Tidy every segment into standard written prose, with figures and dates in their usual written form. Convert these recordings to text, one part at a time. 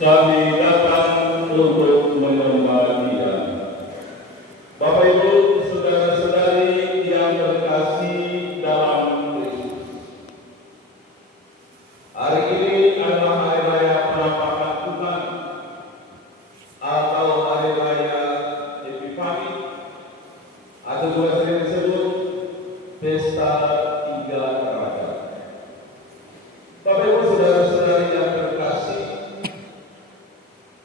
Kami datang untuk menyembah Dia. Bapak Ibu, saudara-saudari yang terkasih dalam Kristus. Hari ini adalah hari raya penampakan Tuhan atau hari raya Epifani atau juga sering disebut Pesta Tiga Raja. Bapak Ibu, saudara-saudari yang terkasih,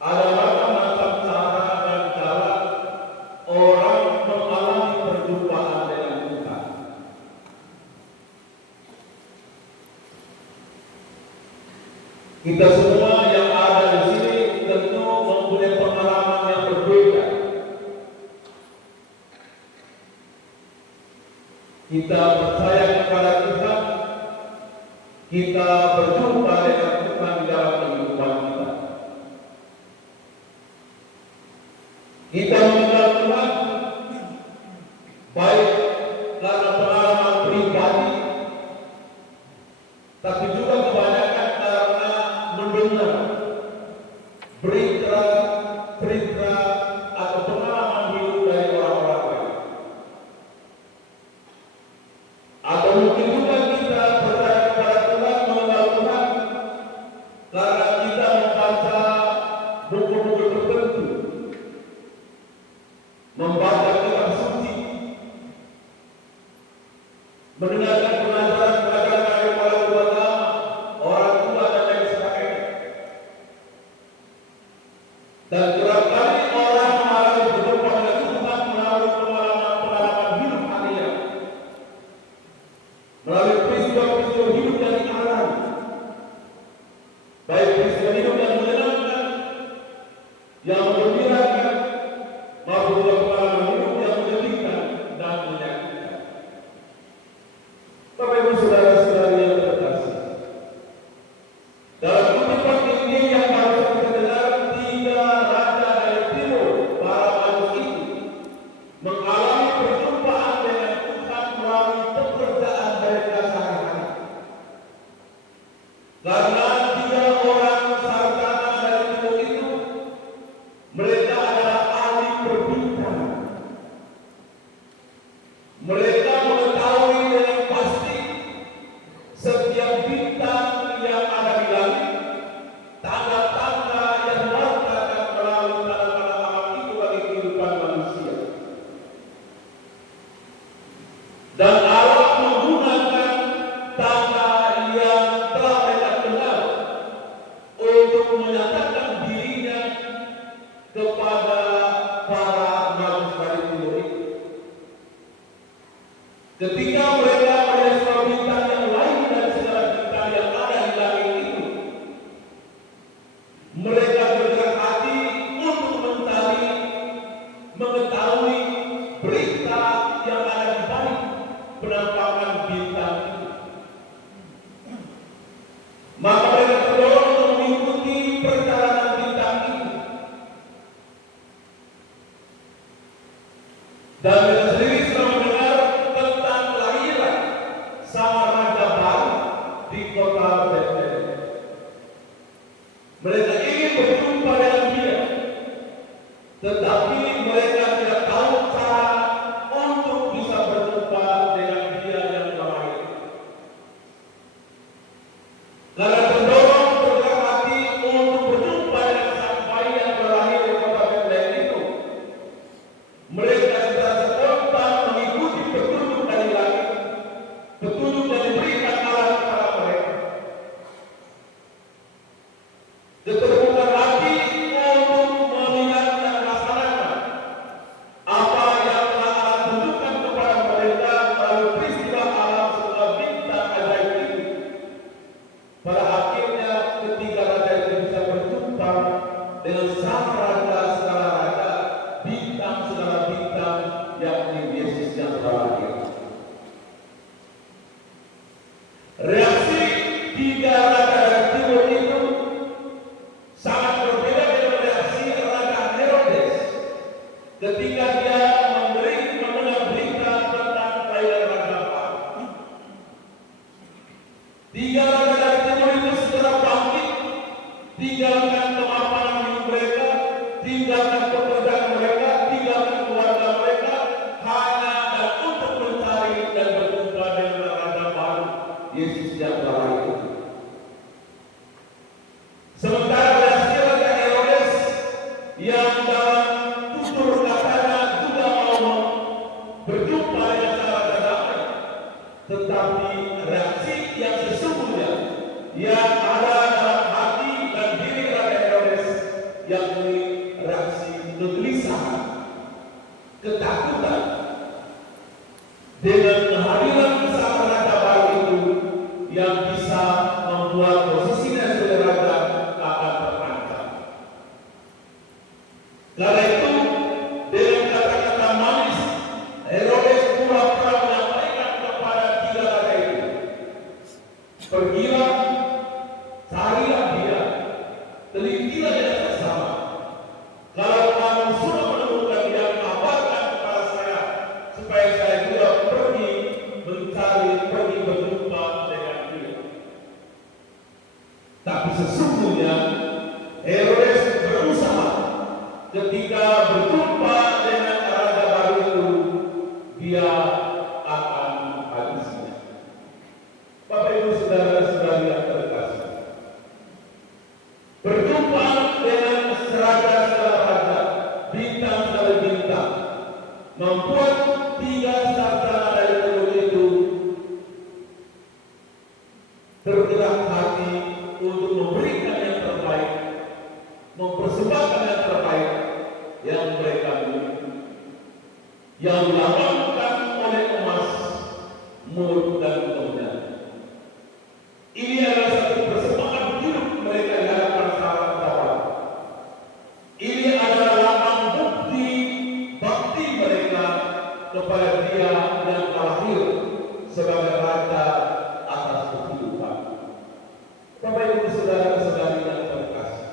ada macam-macam cara dan cara orang mengalami perjumpaan dengan Tuhan. Kita semua yang ada di sini tentu mempunyai pengalaman yang berbeda. Kita percaya kepada Tuhan, kita berjumpa dengan Tuhan di dalam kehidupan kita. Kita mengenal Tuhan baik karena pengalaman pribadi, tapi juga kebanyakan karena mendengar berita atau pengalaman hidup dari orang-orang lain. Atau mungkin juga kita percaya kepada Tuhan, mengenal Tuhan karena kita membaca buku-buku tertentu, membaca kitab suci, mendengarkan pengajaran-pengajaran dari para ulama, orang tua dan lain sebagainya. Dan kerap kali orang mengalami berjumpa dengan Tuhan melalui pengalaman-pengalaman hidup harian, melalui peristiwa-peristiwa hidup yang dialami, baik peristiwa hidup yang menyenangkan, yang menggembirakan, maupun juga pengalaman hidup yang menyedihkan dan menyakitkan. Bapak Ibu saudara-saudari yang terkasih, dalam kutipan ini yang baru kita dengar, tiga raja dari timur, para majusi itu mengalami perjumpaan dengan Tuhan melalui pekerjaan mereka sehari-hari. Karena tiga orang sarjana dari timur itu, mereka adalah ahli berbicara. Mereka mengetahui dengan pasti setiap bintang yang ada di langit, tanda-tanda yang mewartakan melalui tanda-tanda alam itu bagi kehidupan manusia. Dan Allah menggunakan tanda yang telah mereka kenal untuk menyatakan dirinya kepada para manusia dari timur itu. Ketika mereka melihat sebuah bintang yang lain dari segala bintang yang ada di langit itu, mereka bergerak hati untuk mencari, mengetahui berita yang ada di balik penampakan bintang itu. Maka mereka terdorong untuk mengikuti perjalanan bintang itu. Dan mereka sendiri sudah mendengar tentang kelahiran sang raja baru di kota Bethlehem. Mereka ingin berjumpa dengan dia, tetapi mereka tidak tahu cara untuk bisa berjumpa dengan dia yang lahir. Karena terdorong bergerak hati untuk berjumpa dengan sang bayi yang terlahir di kota Bethlehem itu, mereka secara spontan mengikuti petunjuk dari langit, petunjuk yang diberikan Allah kepada mereka. Keterbukaan hati untuk melihat dan melaksanakan apa yang telah Allah tunjukkan kepada mereka melalui peristiwa alam serta bintang ajaib itu. Pada akhirnya ketiga raja itu bisa berjumpa dengan sang raja segala raja, bintang segala bintang, yakni Yesus yang telah lahir. Reaksi tiga raja dari timur itu sangat berbeda dengan reaksi Raja Herodes ketika dia mendengar berita tentang kelahiran raja baru. Tiga raja dari timur itu segera bangkit, tinggalkan tempat kehadiran sang raja baru itu yang bisa membuat posisinya sebagai raja akan terancam. Karena itu, dengan kata-kata manis, Herodes pura-pura menyampaikan kepada tiga raja itu, pergilah, carilah dia, telitilah dia bersama. Kalau kamu sudah menemukan dia, kabarkan kepada saya, supaya saya juga pergi berjumpa dengan dia. Tapi sesungguhnya Herodes berusaha ketika berjumpa dengan raja baru itu, dia akan habisnya. Bapak Ibu saudara-saudari yang terkasih, berjumpa dengan raja segala raja, bintang segala bintang, membuat tiga sarjana dari telur itu tergerak hati untuk memberikan yang terbaik, mempersembahkan yang terbaik yang mereka miliki, yang dilambangkan oleh emas, mur, dan kemudian. Ini adalah satu persembahan hidup mereka di hadapan sang raja. Ini adalah lambang bukti bakti mereka kepada Dia yang terlahir sebagai raja atas kehidupan. Bapak Ibu saudara-saudari yang terkasih,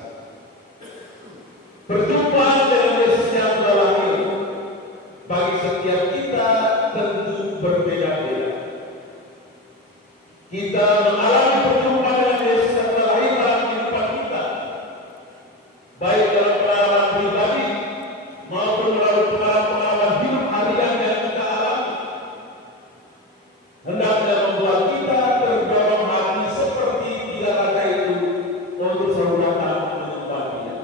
berjumpa dengan Yesus yang telah lahir bagi setiap kita tentu berbeda-beda. Kita mengalami perjumpaan dengan Yesus yang telah lahir dalam kehidupan kita, baik dalam pengalaman pribadi maupun melalui pengalaman hidup harian yang kita alami. Hendaknya membuat kita terdorong hati seperti tiga raja itu untuk selalu datang menyembah Dia.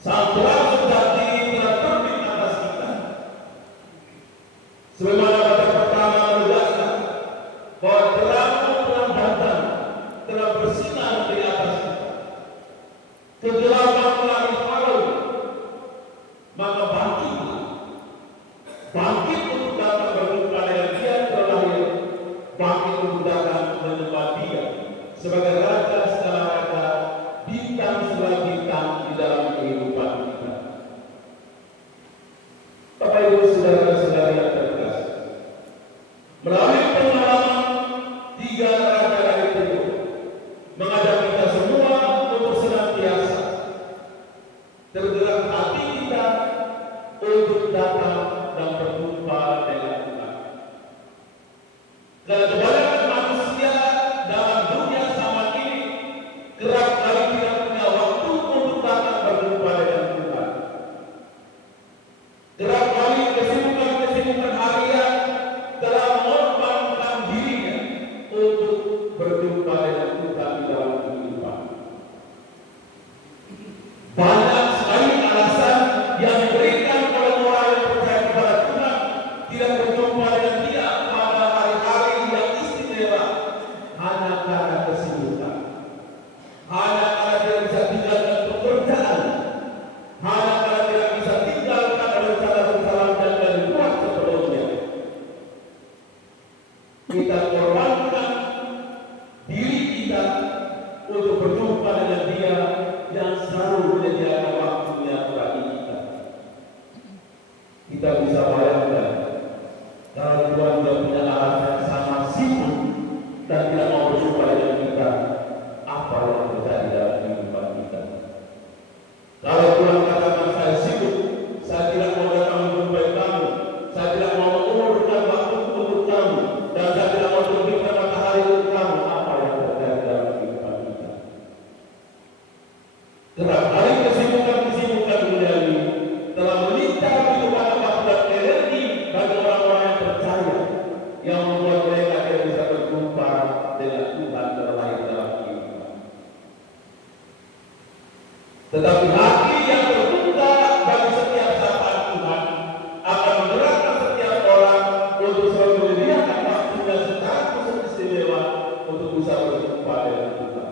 Sang terang sejati telah terbit atas kita. Sebagaimana baca pertama menjelaskan bahwa terang telah datang, telah bersinar di atas kita. Kegelapan telah dihalau, maka bangkitlah. Bangkit untuk datang berjumpa dengan Dia yang terlahir, bangkit untuk datang menyembah Dia sebagai Raja segala raja, bintang segala bintang di dalam kehidupan kita. Bapak Ibu saudara-saudari yang terkasih, melalui pengalaman tiga raja dari timur, mengajak kita semua untuk senantiasa tergerak hati kita untuk datang dan berjumpa dengan Tuhan. Dan kebanyakan manusia dalam dunia zaman ini kerap kali tidak punya waktu untuk datang berjumpa dengan Tuhan. Kerap kali kesibukan harian telah mengorbankan dirinya untuk berjumpa dengan Tuhan di dalam kehidupan. Banyak sekali alasan yang diberikan oleh orang yang percaya kepada Tuhan tidak berjumpa dengan Dia pada hari-hari yang istimewa, hanya karena kesibukan, hanya karena tidak bisa tinggalkan pekerjaan, hanya karena tidak bisa tinggalkan rencana-rencana yang telah dibuat sebelumnya. Kita korbankan diri kita untuk berjumpa dengan Dia yang selalu menyediakan waktunya bagi kita. Kita bisa bayangkan kalau Tuhan tidak punya alasan sama sibuk dan tidak mau berjumpa dengan kita, apa yang terjadi dalam kehidupan kita? Kalau Tuhan katakan saya sibuk, saya tidak mau datang menjumpai kamu, saya tidak mau mengulurkan waktu untuk kamu, dan saya tidak mau terbitkan matahari untuk kamu, apa yang terjadi dalam kehidupan kita? Kerap kali kesibukan dunia ini telah menyita begitu banyak waktu dan energi bagi orang-orang yang percaya, yang membuat mereka tidak bisa berjumpa dengan Tuhan terlahir dalam kehidupan. Tetapi hati yang terbuka bagi setiap sapaan Tuhan akan menggerakkan setiap orang untuk selalu menyediakan waktunya secara khusus istimewa untuk bisa berjumpa dengan Tuhan.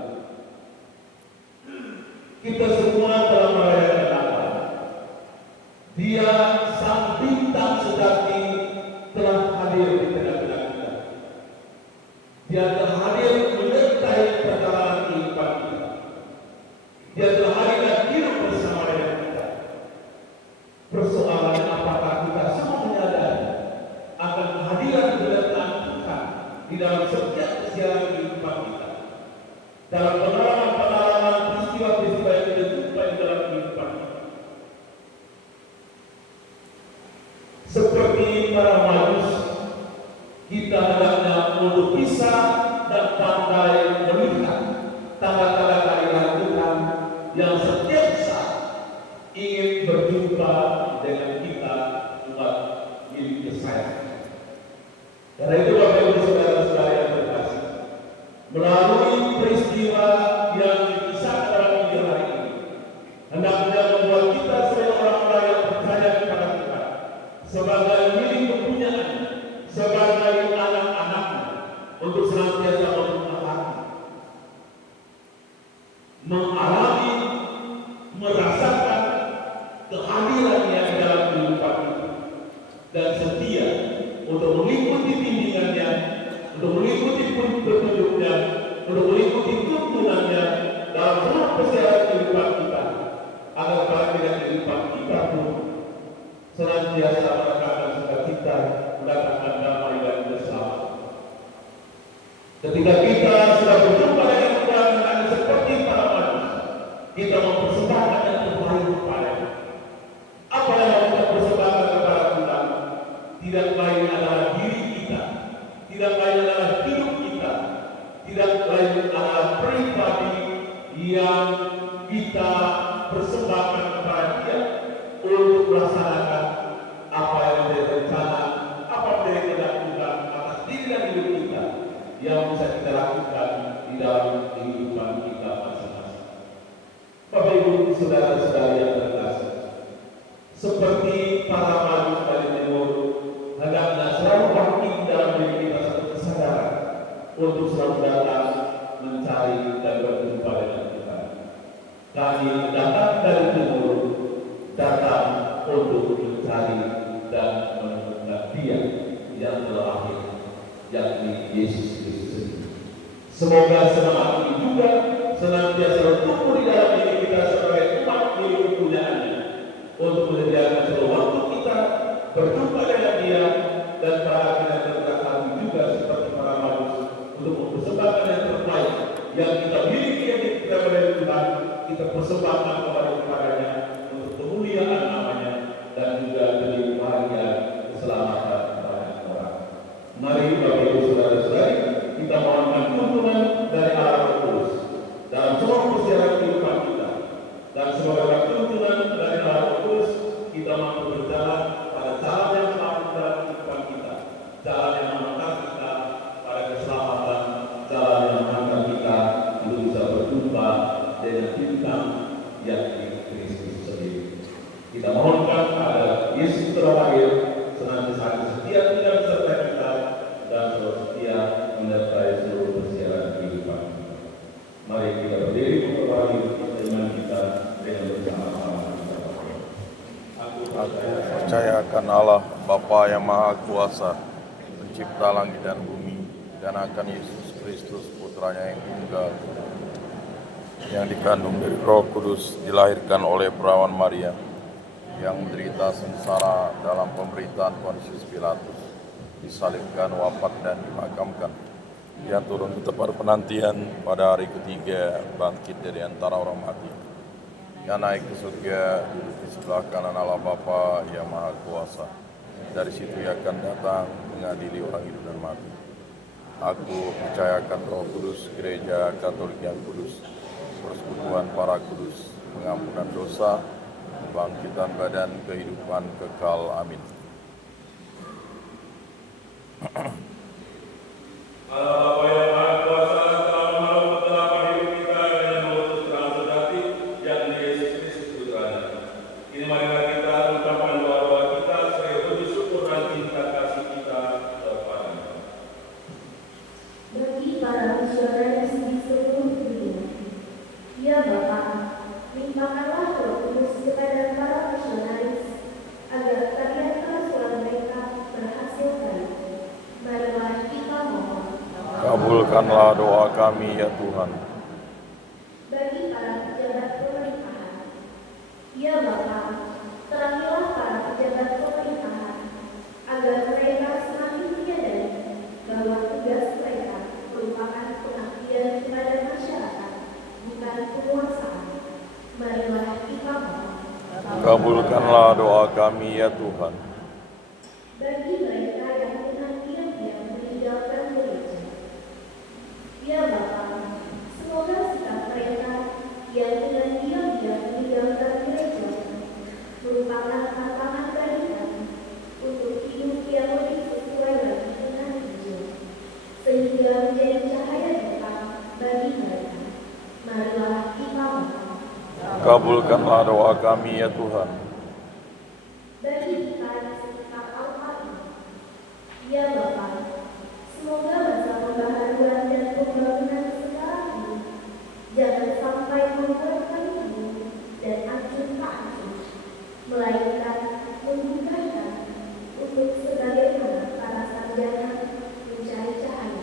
Kita semua telah merayakan Natal. Dia sang bintang sejati dalam pengalaman-pengalaman peristiwa-peristiwa yang kita jumpai dalam kehidupan kita. Seperti para majus, kita hendaknya untuk bisa dan pandai melihat tanda-tanda kehadiran Tuhan yang setiap saat ingin berjumpa dengan kita umat milik kesayangan. Karena itu Bapak Ibu saudara-saudara yang terkasih, melalui peristiwa yang dikisahkan dalam Injil hari ini, hendaknya membuat kita sebagai orang-orang yang percaya kepada Tuhan, sebagai milik kepunyaan, sebagai anak-anaknya, untuk senantiasa membuka hati, mengalami, merasakan kehadirannya dalam kehidupan kita, dan setia untuk mengikuti bimbingannya, untuk mengikuti petunjuknya, untuk mengikuti tuntunannya dalam seluruh perjalanan kehidupan kita, agar pada kehidupan kita pun senantiasa merasakan sukacita, mendatangkan damai dan keselamatan. Ketika kita sudah berjumpa dengan Tuhan dan seperti para majus, kita mempersembahkan yang terbaik kepada-Nya. Apa yang mau kita persembahkan kepada Tuhan? Tidak lain adalah diri kita, tidak lain adalah hidup kita, tidak lain adalah pribadi yang kita persembahkan kepada Dia untuk melaksanakan apa yang menjadi rencana, apa yang menjadi kehendak Tuhan atas diri dan hidup kita yang bisa kita lakukan di dalam kehidupan kita masing-masing. Bapak Ibu saudara-saudari yang terkasih, seperti para majus dari timur, hendaknya selalu aktif dalam diri kita satu kesadaran untuk selalu datang mencari dan berjumpa dengan Tuhan. Kami datang dari timur, datang untuk mencari dan menemukan Dia yang terakhir, yakni Yesus Kristus. Semoga semangat ini juga senantiasa tumbuh di dalam diri kita sebagai umat milik kepunyaannya, untuk menyediakan seluruh waktu kita berjumpa dengan Dia, dan para kita terdekat juga seperti para majus untuk mempersembahkan yang terbaik yang kita miliki, yang kita beri Tuhan, kita persembahkan kepada-Nya untuk kemuliaan namanya dan juga demi bahagia keselamatan banyak orang. Mari Bapak Ibu saudara-saudari, kita mohonkan tuntunan dari Allah Roh Kudus dalam semua perjalanan kehidupan kita, dan semoga tuntunan dari Allah Roh Kudus kita mampu berjalan pada jalan yang selamat dalam kehidupan kita, jalan yang mengantar kita pada keselamatan, jalan yang mengantar kita untuk bisa berjumpa dengan bintang yakni Kristus sendiri. Kita mohonkan pada Yesus terakhir senantiasa setia tinggal beserta kita dan selalu setia menyertai seluruh perjalanan kehidupan kita. Mari kita berdiri mengawali iman kita dengan bersama-sama. Aku percaya akan Allah Bapa yang Maha Kuasa, pencipta langit dan bumi, dan akan Yesus Kristus putranya yang tunggal, yang dikandung dari Roh Kudus, dilahirkan oleh perawan Maria, yang menderita sengsara dalam pemerintahan Pontius Pilatus, disalibkan, wafat dan dimakamkan. Dia turun ke tempat penantian, pada hari ketiga bangkit dari antara orang mati. Dia naik ke surga, duduk di sebelah kanan Allah Bapa yang Maha Kuasa. Dari situ Ia akan datang mengadili orang hidup dan mati. Aku percayakan Roh Kudus, Gereja Katolik yang kudus, persekutuan para kudus, pengampunan dosa, kebangkitan badan, kehidupan kekal. Amin. Allah Bapa yang Maha Kuasa telah menolong penerapan hidup kita dengan mengutus terang sejati yakni Yesus Kristus putranya. Kini marilah kita ungkapkan doa-doa kita sebagai wujud syukur dan cinta kasih kita kepada-Nya. Bagi para misionaris di seluruh dunia, ya Bapa, limpahkanlah Roh Kudus kepada para misionaris agar karya-karya mereka berhasil baik. Marilah kita mohon. Kabulkanlah doa kami ya Tuhan. Bagi para pejabat pemerintahan, ya Bapa, terangilah para pejabat pemerintahan agar mereka semakin menyadari bahwa tugas mereka merupakan pengabdian kepada masyarakat Kabulkanlah doa kami ya Tuhan. Bagi mereka yang dengan diam-diam meninggalkan gereja, ya Bapa, semoga sikap mereka yang dengan diam-diam meninggalkan gereja merupakan tantangan bagi kami untuk hidup yang lebih sesuai lagi dengan Injil, sehingga menjadi cahaya depan bagi mereka. Marilah kita mohon. Kabulkanlah doa kami ya Tuhan. Bagi kita di sekitar Alfa ini, ya Bapa, semoga masa pembaharuan dan pembangunan sekarang ini jangan sampai membuat kami bingung dan acuh tak acuh, melainkan membuka kami untuk sebagaimana para sarjana mencari cahaya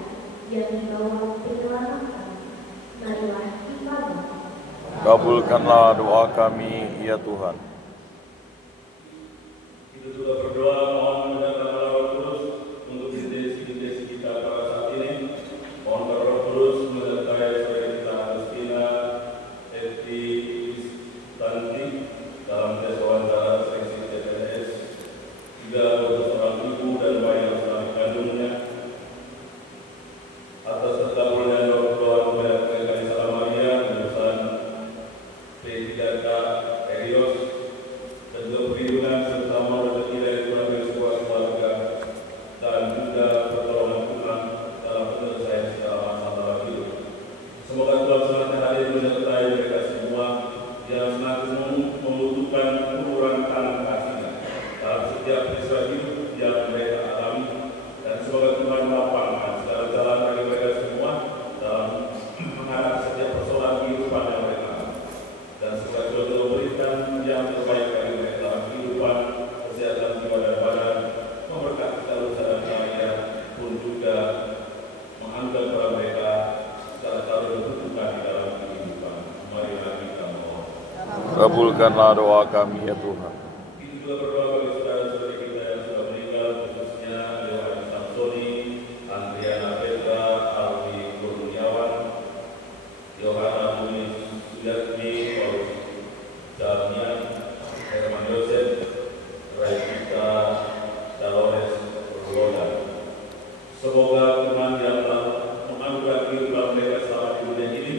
yang dibawa penyelamatan. Marilah kita mohon. Kabulkanlah doa kami ya Tuhan. Kita juga berdoa mohon mendatangkan Roh Kudus untuk intensi kita pada saat ini. Mohon Roh Kudus menyertai saudara kita Agustina Eti Tanti dalam tes wawancara seleksi TPS, juga untuk seorang ibu dan bayi yang sedang dikandungnya, atas terkabulnya doa kepada Kekali Salam Maria jurusan P3K Erios, dan juga perlindungan serta rezeki dari Tuhan dari sebuah keluarga, dan juga pertolongan Tuhan dalam penyelesaian segala masalah hidup. Semoga Tuhan senantiasa hadir menyertai mereka semua yang senantiasa membutuhkan uluran tangan kasih-Nya dalam setiap peristiwa hidup yang mereka alami, dan semoga Tuhan melapangkan segala jalan bagi mereka semua dalam menghadapi setiap persoalan kehidupan yang mereka alami, dan semoga Tuhan memberikan yang terbaik bagi mereka dalam kehidupan, kesehatan jiwa dan badan, memberkati selalu saudara saya pun juga menganugerahkan kepada mereka secara berkebutuhan di dalam kehidupan. Marilah kita mohon. Kabulkanlah doa kami ya Tuhan. Kita juga berdoa bagi saudara-saudari kita yang sudah meninggal, khususnya Yohanes Samsoni, Andriana Petra, Alwi Kurniawan, Yohana Munis Suyatmi, Paulus Damian, Herman Yosef, Raifita, Dolores Rodan. Semoga Tuhan yang telah menganugerahkan kehidupan mereka selama di dunia ini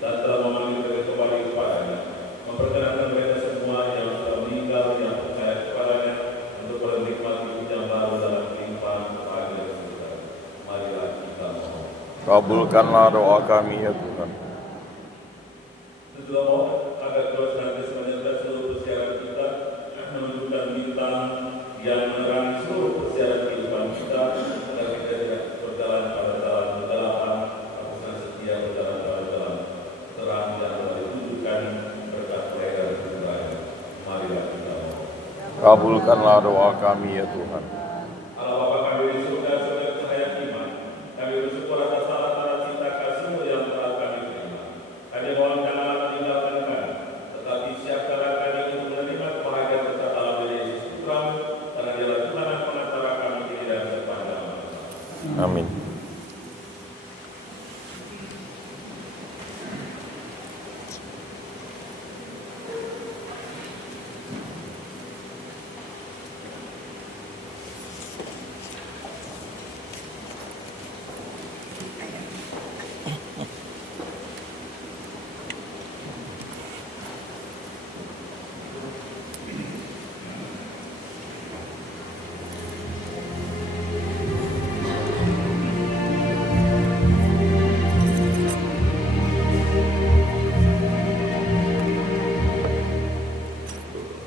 dan telah memanggil mereka kembali kepadanya, memperkenankan mereka semua yang sudah meninggal yang percaya kepadanya untuk menikmati hidup yang baru dalam kehidupan kebahagiaan surga. Marilah kita mohon. Kabulkanlah doa kami ya Tuhan. Setelah mohon agar Tuhan senantiasa menyertai seluruh persiapan kita, menunjukkan bintang yang menerangi seluruh persiapan kehidupan kita, agar kita tidak berjalan pada jalan kegelapan, tapi dengan setia berjalan pada jalan terang yang telah ditunjukkan berkat kelahiran Tuhan. Marilah kita mohon. Kabulkanlah doa kami ya Tuhan. Allah Bapa kami di surga, sebagai cahaya iman, kami bersyukur atas tanda-tanda cinta kasih-Mu yang telah kami terima. Kami mohon janganlah meninggalkan kami, tetapi siapkanlah kami untuk menerima kebahagiaan serta dalam diri Yesus Putra-Mu, karena Dialah Tuhan dan pengantara kami kini dan sepanjang masa. Amin.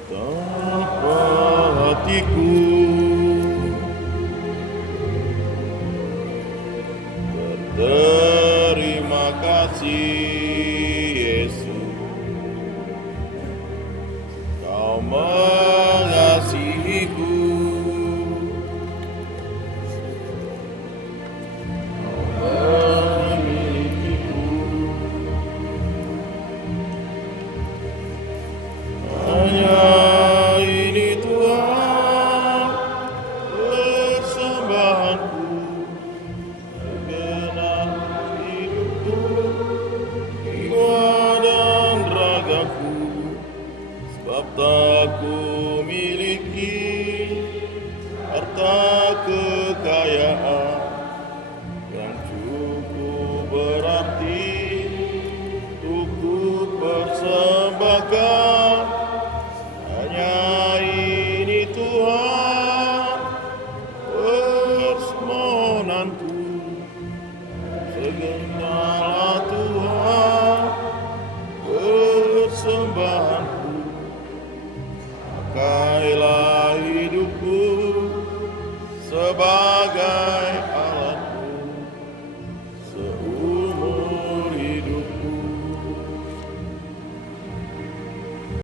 Tanpa hatiku berterima kasih Yesus, Kau mengasihiku, memilikiku. Hanya ini Tuhan persembahanku, segenap hidupku. Sebab